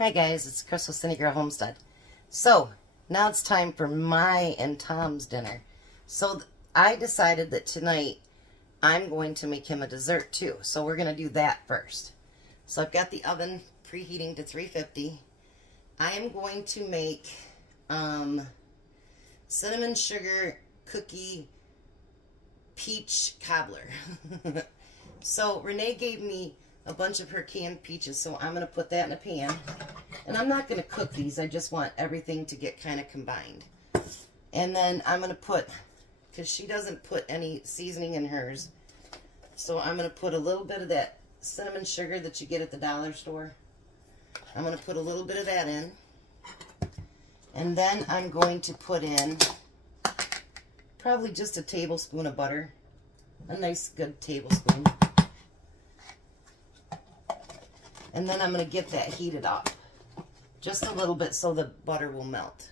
Hi guys, it's Crystal Cindy Girl Homestead. So, now it's time for my and Tom's dinner. So, I decided that tonight I'm going to make him a dessert too. So, we're going to do that first. So, I've got the oven preheating to 350. I am going to make cinnamon sugar cookie peach cobbler. So, Renee gave me a bunch of her canned peaches, so I'm going to put that in a pan. And I'm not going to cook these, I just want everything to get kind of combined. And then I'm going to put, because she doesn't put any seasoning in hers, so I'm going to put a little bit of that cinnamon sugar that you get at the dollar store. I'm going to put a little bit of that in. And then I'm going to put in probably just a tablespoon of butter. A nice good tablespoon. And then I'm going to get that heated up just a little bit so the butter will melt.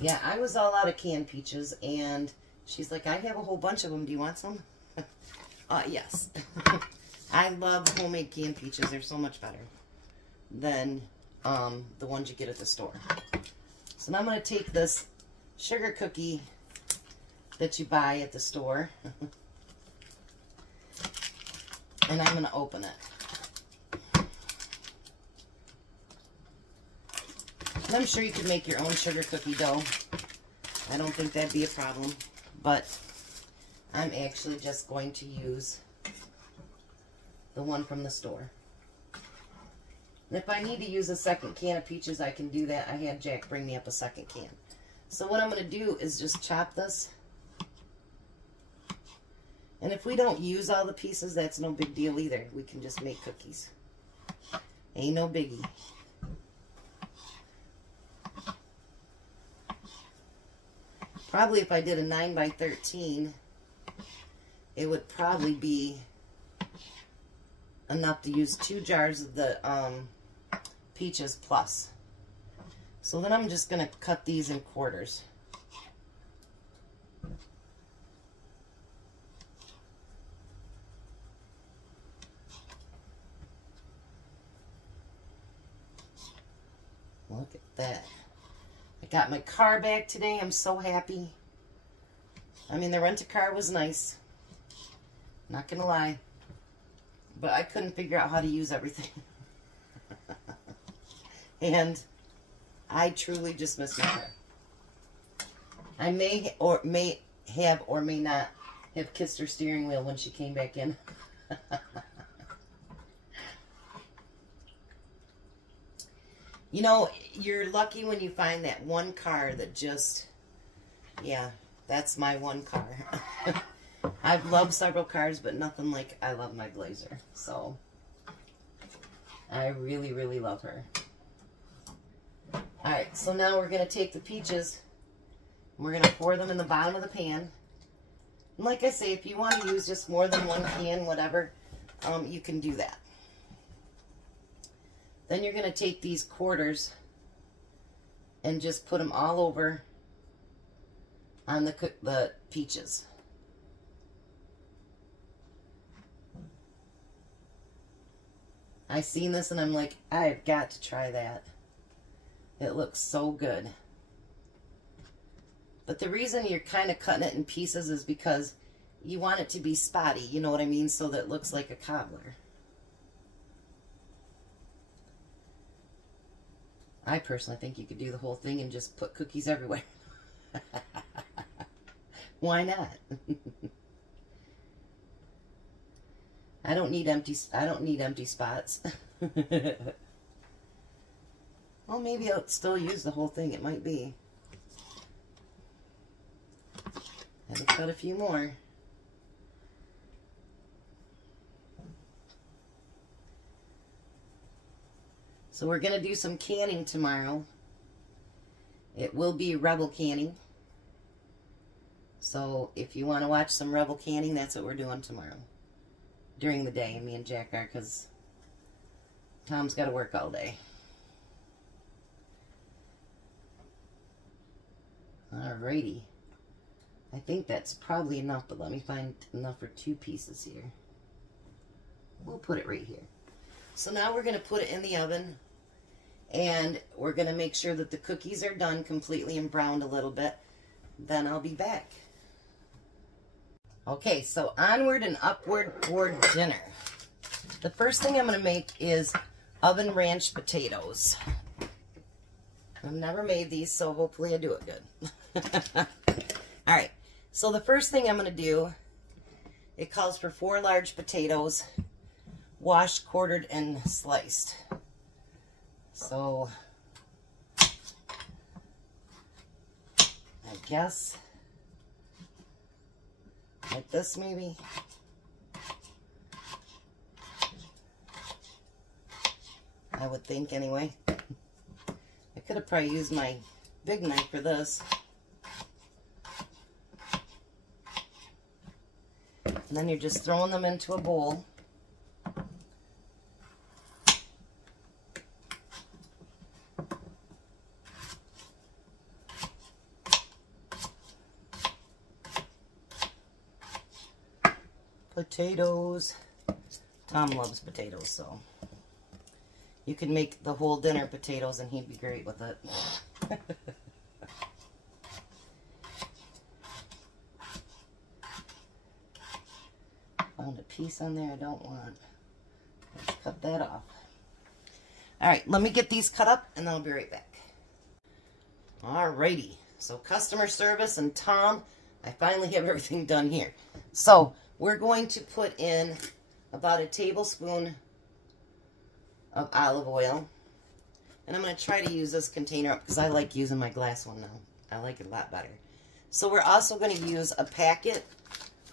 Yeah, I was all out of canned peaches, and she's like, I have a whole bunch of them. Do you want some? Yes. I love homemade canned peaches. They're so much better than the ones you get at the store. So now I'm going to take this sugar cookie that you buy at the store, and I'm going to open it. And I'm sure you could make your own sugar cookie dough. I don't think that'd be a problem, but I'm actually just going to use the one from the store. And if I need to use a second can of peaches, I can do that. I had Jack bring me up a second can. So what I'm going to do is just chop this. And if we don't use all the pieces, that's no big deal either. We can just make cookies. Ain't no biggie. Probably if I did a 9 by 13, it would probably be enough to use 2 jars of the peaches plus. So then I'm just going to cut these in quarters. Look at that. I got my car back today. I'm so happy. I mean, the rent-a-car was nice. Not gonna lie. But I couldn't figure out how to use everything. And I truly just miss my car. I may have or may not have kissed her steering wheel when she came back in. You know, you're lucky when you find that one car that just, yeah, that's my one car. I've loved several cars, but nothing like I love my Blazer. So, I really, really love her. Alright, so now we're going to take the peaches, and we're going to pour them in the bottom of the pan. And like I say, if you want to use just more than one can, whatever, you can do that. Then you're going to take these quarters and just put them all over on the peaches. I seen this and I'm like, I've got to try that. It looks so good. But the reason you're kind of cutting it in pieces is because you want it to be spotty, you know what I mean, so that it looks like a cobbler. I personally think you could do the whole thing and just put cookies everywhere. Why not? I don't need empty spots. Well, maybe I'll still use the whole thing. It might be. I have to cut a few more. So we're going to do some canning tomorrow. It will be Rebel canning. So if you want to watch some Rebel canning, that's what we're doing tomorrow. During the day, me and Jack are, because Tom's got to work all day. Alrighty. I think that's probably enough, but let me find enough for 2 pieces here. We'll put it right here. So now we're going to put it in the oven, and we're going to make sure that the cookies are done completely and browned a little bit. Then I'll be back. Okay, so onward and upward for dinner. The first thing I'm going to make is oven ranch potatoes. I've never made these, so hopefully I do it good. All right, so the first thing I'm going to do, it calls for 4 large potatoes, washed, quartered, and sliced. So I guess like this maybe. I would think anyway. I could have probably used my big knife for this. And then you're just throwing them into a bowl. Potatoes. Tom loves potatoes, so you can make the whole dinner potatoes and he'd be great with it. Found a piece on there I don't want. Let's cut that off. Alright, let me get these cut up and then I'll be right back. Alrighty, so customer service and Tom, I finally have everything done here. So we're going to put in about a tablespoon of olive oil. And I'm going to try to use this container up because I like using my glass one now. I like it a lot better. So we're also going to use a packet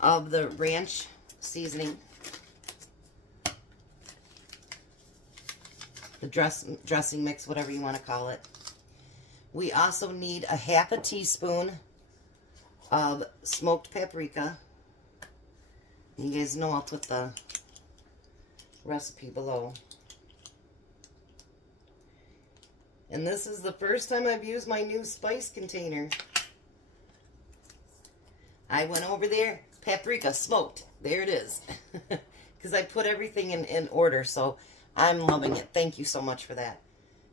of the ranch seasoning. The dressing mix, whatever you want to call it. We also need a half a teaspoon of smoked paprika. You guys know I'll put the recipe below. And this is the first time I've used my new spice container. I went over there, paprika, smoked. There it is. Because I put everything in order, so I'm loving it. Thank you so much for that.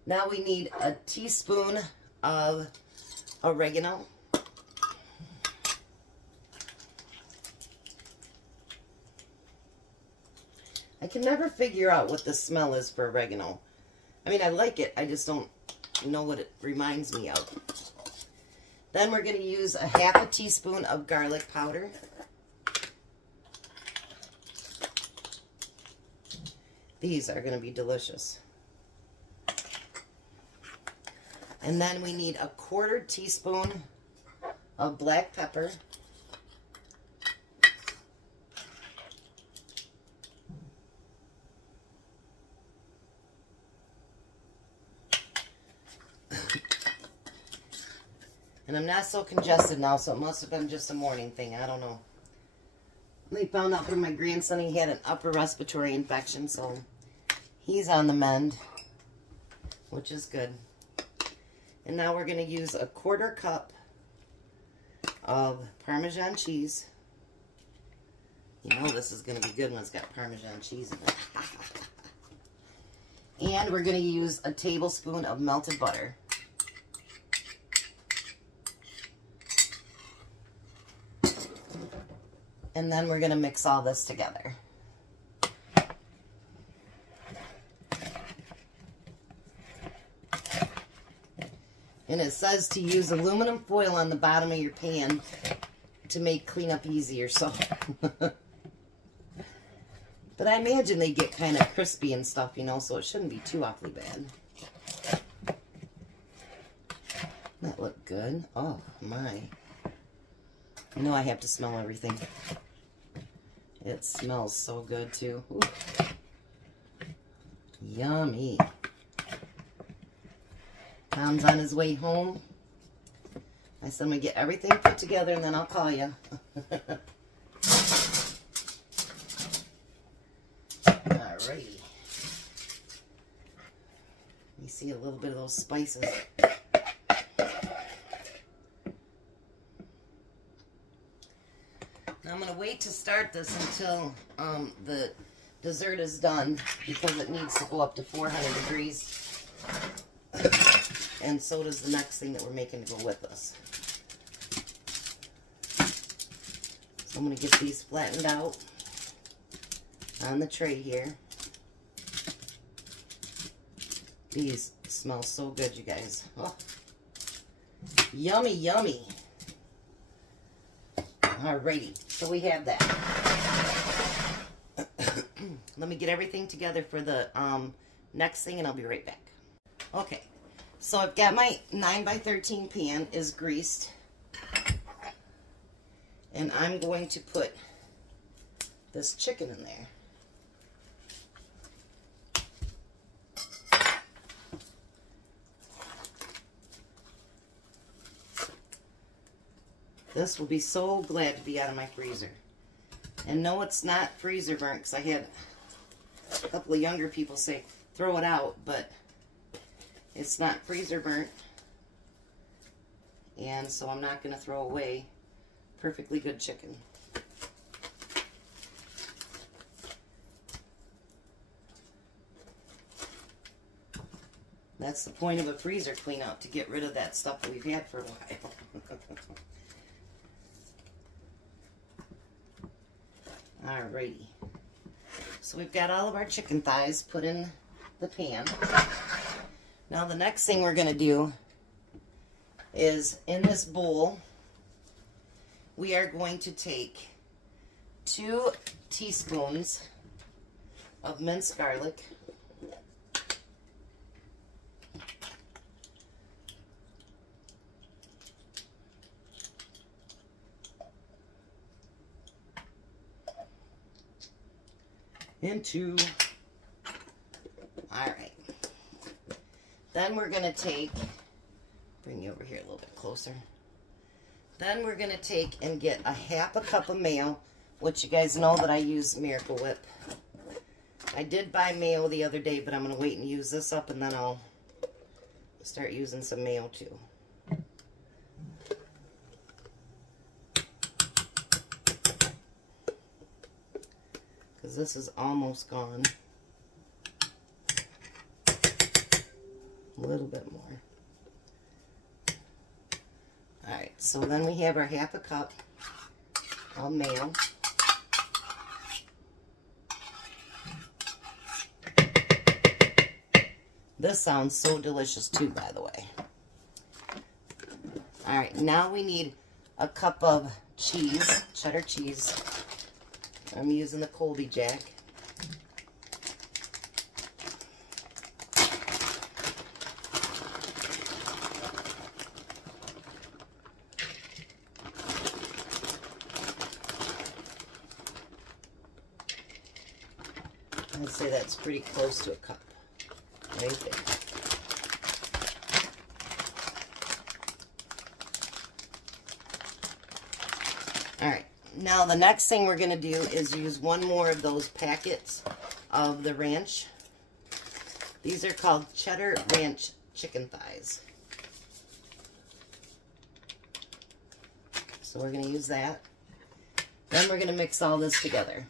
Now we need a teaspoon of oregano. I can never figure out what the smell is for oregano. I mean, I like it. I just don't know what it reminds me of. Then we're going to use a half a teaspoon of garlic powder. These are going to be delicious. And then we need a 1/4 teaspoon of black pepper. And I'm not so congested now, so it must have been just a morning thing. I don't know. They found out from my grandson he had an upper respiratory infection, so he's on the mend, which is good. And now we're going to use a 1/4 cup of Parmesan cheese. You know this is going to be good when it's got Parmesan cheese in it. And we're going to use a tablespoon of melted butter. And then we're going to mix all this together. And it says to use aluminum foil on the bottom of your pan to make cleanup easier. So, but I imagine they get kind of crispy and stuff, you know, so it shouldn't be too awfully bad. That looked good. Oh, my. You know I have to smell everything. It smells so good, too. Ooh. Yummy. Tom's on his way home. I said I'm going to get everything put together and then I'll call you. Alrighty. You see a little bit of those spices. Now I'm going to wait to start this until the dessert is done because it needs to go up to 400 degrees. And so does the next thing that we're making to go with us. So I'm going to get these flattened out on the tray here. These smell so good, you guys. Oh. Yummy, yummy. Alrighty, so we have that. Let me get everything together for the next thing and I'll be right back. Okay, so I've got my 9x13 pan is greased. And I'm going to put this chicken in there. This will be so glad to be out of my freezer. And no, it's not freezer burnt, because I had a couple of younger people say, throw it out, but it's not freezer burnt. And so I'm not going to throw away perfectly good chicken. That's the point of a freezer clean out, to get rid of that stuff that we've had for a while. Alrighty. So we've got all of our chicken thighs put in the pan. Now the next thing we're going to do is, in this bowl, we are going to take 2 teaspoons of minced garlic. Into, all right. Then we're going to take, bring you over here a little bit closer. Then we're going to take and get a half a cup of mayo, which you guys know that I use Miracle Whip. I did buy mayo the other day, but I'm going to wait and use this up, and then I'll start using some mayo too. Because this is almost gone. A little bit more. Alright, so then we have our half a cup of mayo. This sounds so delicious too, by the way. Alright, now we need a cup of cheese, cheddar cheese. I'm using the Colby Jack. I'd say that's pretty close to a cup, right there. All right. Now the next thing we're going to do is use one more of those packets of the ranch. These are called cheddar ranch chicken thighs. So we're going to use that. Then we're going to mix all this together.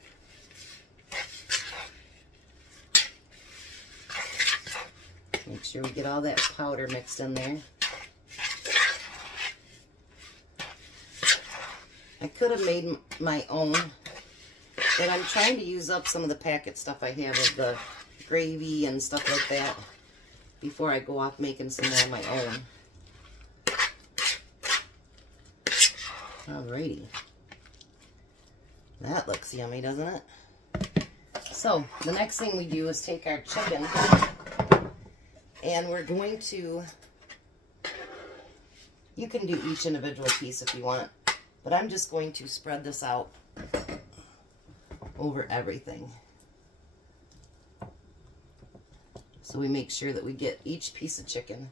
Make sure we get all that powder mixed in there. I could have made my own, but I'm trying to use up some of the packet stuff I have of the gravy and stuff like that before I go off making some more of my own. Alrighty. That looks yummy, doesn't it? So, the next thing we do is take our chicken and we're going to, you can do each individual piece if you want, but I'm just going to spread this out over everything. So we make sure that we get each piece of chicken.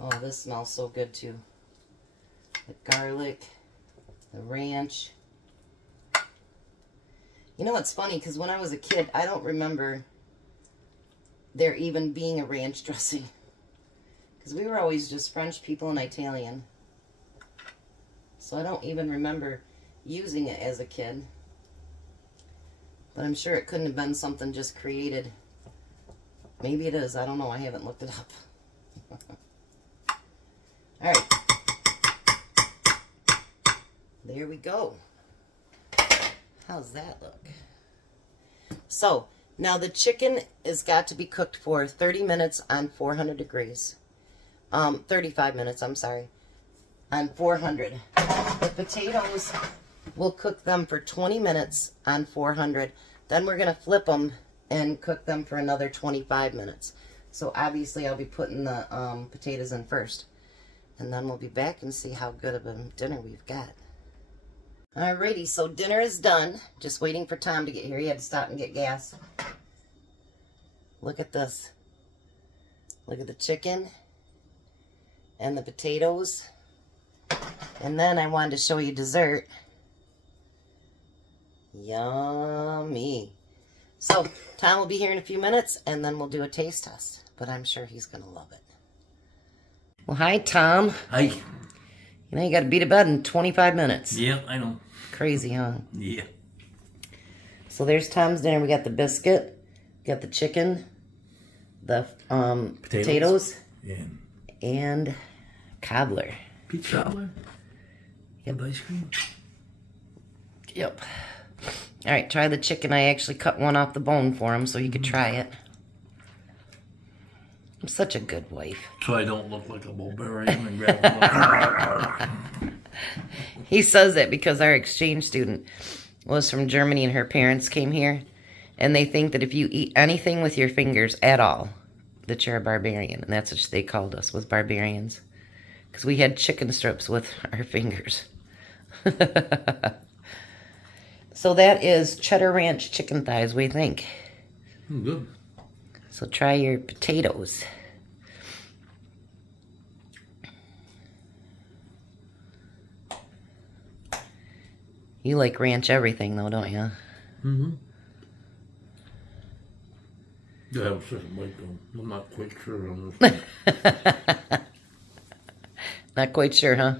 Oh, this smells so good too. The garlic, the ranch. You know, it's funny because when I was a kid, I don't remember there even being a ranch dressing. Because we were always just French people and Italian. So I don't even remember using it as a kid. But I'm sure it couldn't have been something just created. Maybe it is. I don't know. I haven't looked it up. All right. There we go. How's that look? So, now the chicken has got to be cooked for 30 minutes on 400 degrees. 35 minutes, I'm sorry. On 400. The potatoes, we'll cook them for 20 minutes on 400. Then we're going to flip them and cook them for another 25 minutes. So obviously I'll be putting the potatoes in first. And then we'll be back and see how good of a dinner we've got. Alrighty, so dinner is done. Just waiting for Tom to get here. He had to stop and get gas. Look at this. Look at the chicken and the potatoes. And then I wanted to show you dessert. Yummy. So, Tom will be here in a few minutes, and then we'll do a taste test. But I'm sure he's going to love it. Well, hi, Tom. Hi. You know, you got to be to bed in 25 minutes. Yeah, I know. Crazy, huh? Yeah. So there's Tom's dinner. We got the biscuit, we got the chicken, the potatoes, and cobbler. Pizza cobbler? Yep. Ice cream? Yep. All right, try the chicken. I actually cut one off the bone for him so he could try it. I'm such a good wife. So I don't look like a barbarian and grab a He says that because our exchange student was from Germany and her parents came here, and they think that if you eat anything with your fingers at all, that you're a barbarian. And that's what they called us, was barbarians. Because we had chicken strips with our fingers. So that is cheddar ranch chicken thighs. What do you think? Good. So try your potatoes. You like ranch everything though, don't you? Mm-hmm. I have a second bite though. I'm not quite sure on this one. Not quite sure, huh?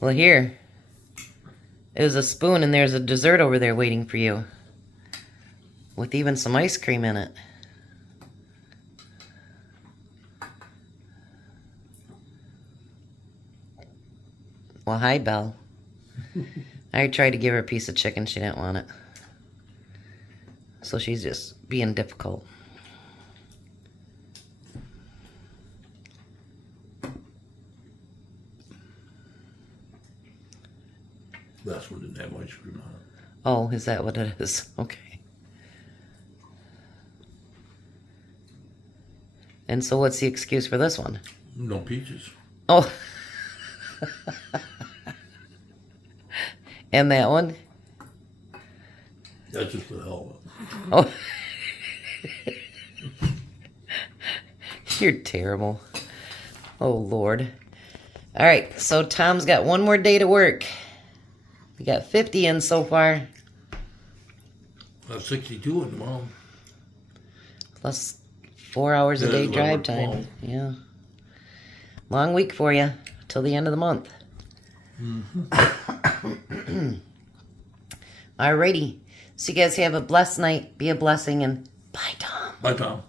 Well, here is a spoon, and there's a dessert over there waiting for you. With even some ice cream in it. Well, hi, Belle. I tried to give her a piece of chicken. She didn't want it. So she's just being difficult. Last one didn't have ice cream on it. Oh, is that what it is? Okay. And so what's the excuse for this one? No peaches. Oh. And that one? That's just for the hell of it. Oh. You're terrible. Oh, Lord. All right, so Tom's got one more day to work. We got 50 in so far. 62 in tomorrow. Plus 4 hours a day drive time. Yeah. Long week for you till the end of the month. Mm-hmm. Alrighty. So you guys have a blessed night. Be a blessing, and bye, Tom. Bye, Tom.